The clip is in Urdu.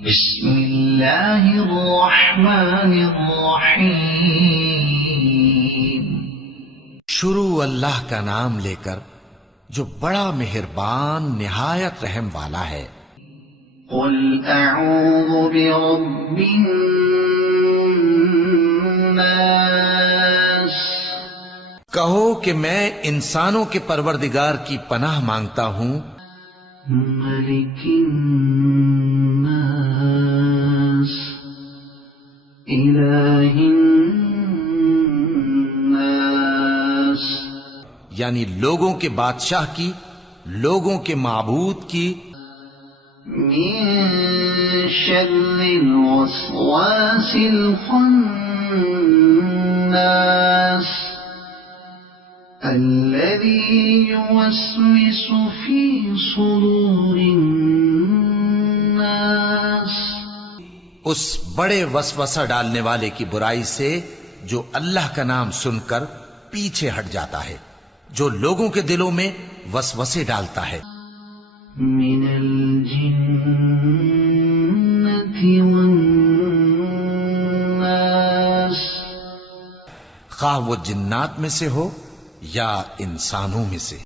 بسم اللہ الرحمن الرحیم۔ شروع اللہ کا نام لے کر جو بڑا مہربان نہایت رحم والا ہے۔ قل اعوذ برب الناس، کہو کہ میں انسانوں کے پروردگار کی پناہ مانگتا ہوں، ملک الناس، الہ الناس، یعنی لوگوں کے بادشاہ کی، لوگوں کے معبود کی، من شر الوسواس الخناس، الذي يوسوس في صدور الناس، اس بڑے وسوسہ ڈالنے والے کی برائی سے جو اللہ کا نام سن کر پیچھے ہٹ جاتا ہے، جو لوگوں کے دلوں میں وسوسے ڈالتا ہے۔ من الجنة والناس، خواہ وہ جنات میں سے ہو یا انسانوں میں سے۔